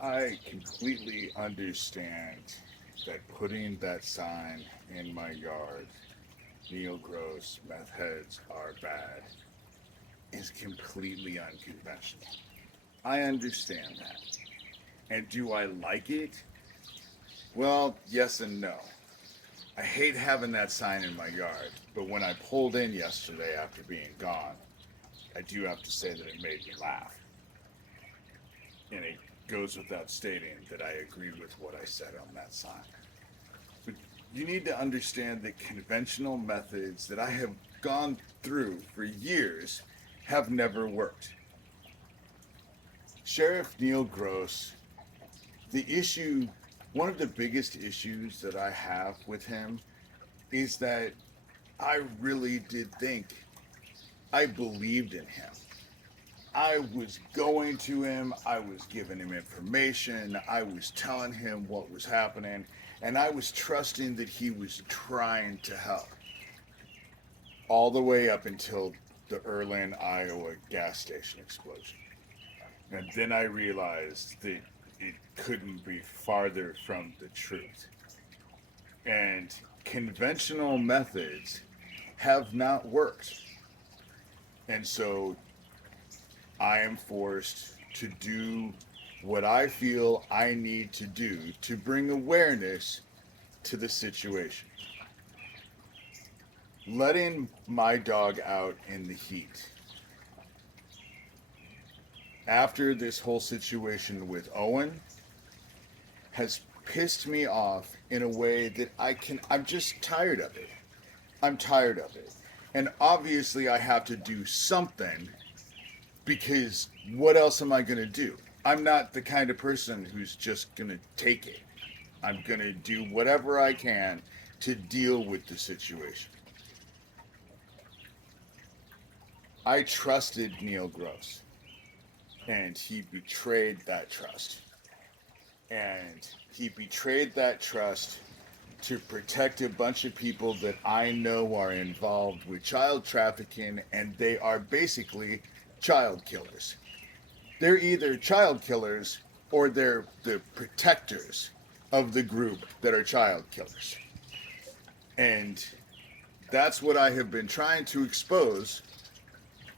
I completely understand that putting that sign in my yard, Neil Gross, meth heads are bad, is completely unconventional. I understand that. And do I like it? Well, yes and no. I hate having that sign in my yard, but when I pulled in yesterday after being gone, I do have to say that it made me laugh. And it goes without stating that I agree with what I said on that sign. But you need to understand that conventional methods that I have gone through for years have never worked. Sheriff Neil Gross, the issue, one of the biggest issues that I have with him is that I really did think I believed in him. I was going to him, I was giving him information, I was telling him what was happening, and I was trusting that he was trying to help. All the way up until the Erlin, Iowa gas station explosion. And then I realized that it couldn't be farther from the truth. And conventional methods have not worked. And so I am forced to do what I feel I need to do to bring awareness to the situation. Letting my dog out in the heat after this whole situation with Owen has pissed me off in a way that I'm just tired of it. I'm tired of it. And obviously I have to do something because what else am I going to do? I'm not the kind of person who's just going to take it. I'm going to do whatever I can to deal with the situation. I trusted Neil Gross, and he betrayed that trust. And he betrayed that trust to protect a bunch of people that I know are involved with child trafficking, and they are basically child killers. They're either child killers or they're the protectors of the group that are child killers. And that's what I have been trying to expose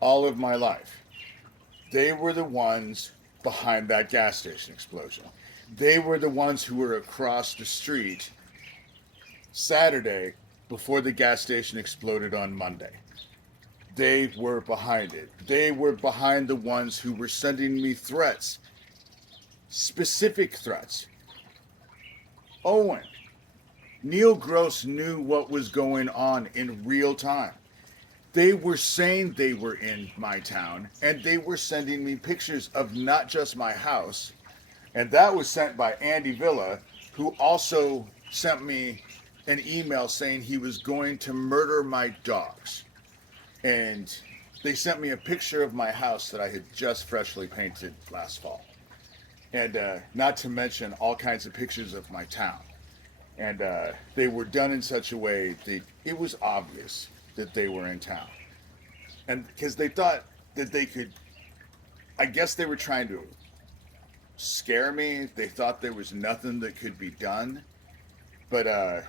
all of my life. They were the ones behind that gas station explosion. They were the ones who were across the street Saturday before the gas station exploded on Monday. They were behind it. They were behind the ones who were sending me threats, specific threats. Owen, Neil Gross knew what was going on in real time. They were saying they were in my town, and they were sending me pictures of not just my house, and that was sent by Andy Villa, who also sent me an email saying he was going to murder my dogs. And they sent me a picture of my house that I had just freshly painted last fall. And not to mention all kinds of pictures of my town. And they were done in such a way that it was obvious that they were in town. And because they thought that they could, I guess they were trying to scare me. They thought there was nothing that could be done. But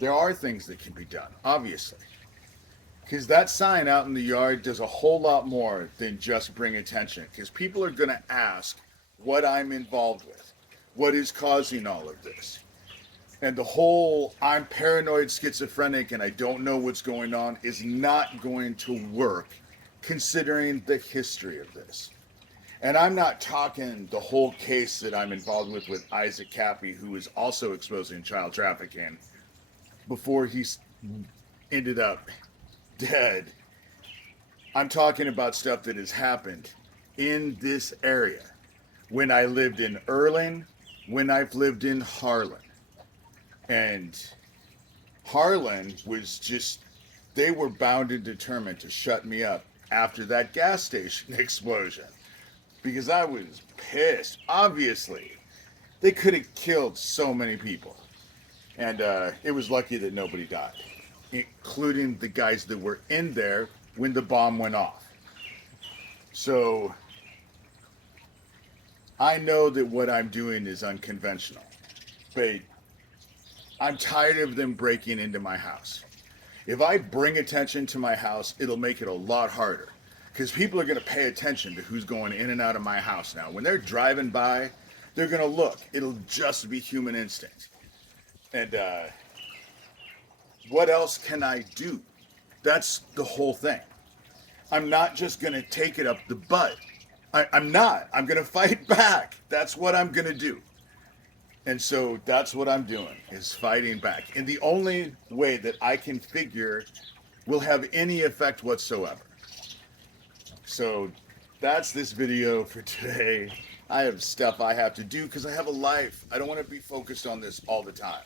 there are things that can be done, obviously. Because that sign out in the yard does a whole lot more than just bring attention. Because people are going to ask what I'm involved with, what is causing all of this. And the whole I'm paranoid schizophrenic and I don't know what's going on is not going to work considering the history of this. And I'm not talking the whole case that I'm involved with Isaac Cappy, who is also exposing child trafficking before he ended up dead. I'm talking about stuff that has happened in this area. When I lived in Erling, when I've lived in Harlan. And Harlan was just, they were bound and determined to shut me up after that gas station explosion. Because I was pissed. Obviously, they could have killed so many people. And it was lucky that nobody died, including the guys that were in there when the bomb went off. So I know that what I'm doing is unconventional, but I'm tired of them breaking into my house. If I bring attention to my house, it'll make it a lot harder because people are going to pay attention to who's going in and out of my house now. When they're driving by, they're going to look. It'll just be human instinct. And what else can I do? That's the whole thing. I'm not just going to take it up the butt. I'm not. I'm going to fight back. That's what I'm going to do. And so that's what I'm doing is fighting back. And the only way that I can figure will have any effect whatsoever. So that's this video for today. I have stuff I have to do because I have a life. I don't want to be focused on this all the time.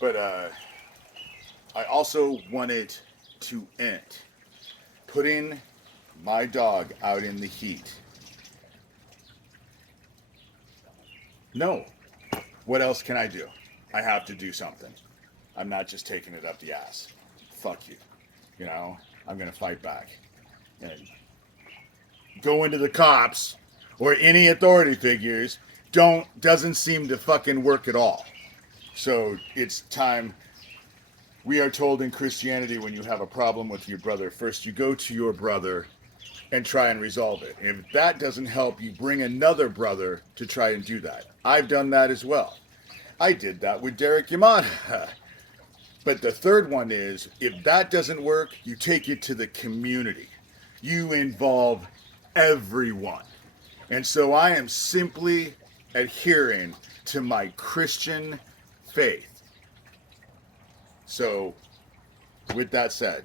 But I also wanted to end putting my dog out in the heat. No. What else can I do? I have to do something. I'm not just taking it up the ass. Fuck you. You know, I'm going to fight back. And go into the cops or any authority figures doesn't seem to fucking work at all. So it's time. We are told in Christianity when you have a problem with your brother, first you go to your brother and try and resolve it. If that doesn't help, you bring another brother to try and do that. I've done that as well. I did that with Derek Yamada. But the third one is, if that doesn't work, you take it to the community. You involve everyone. And so I am simply adhering to my Christian faith. So, with that said,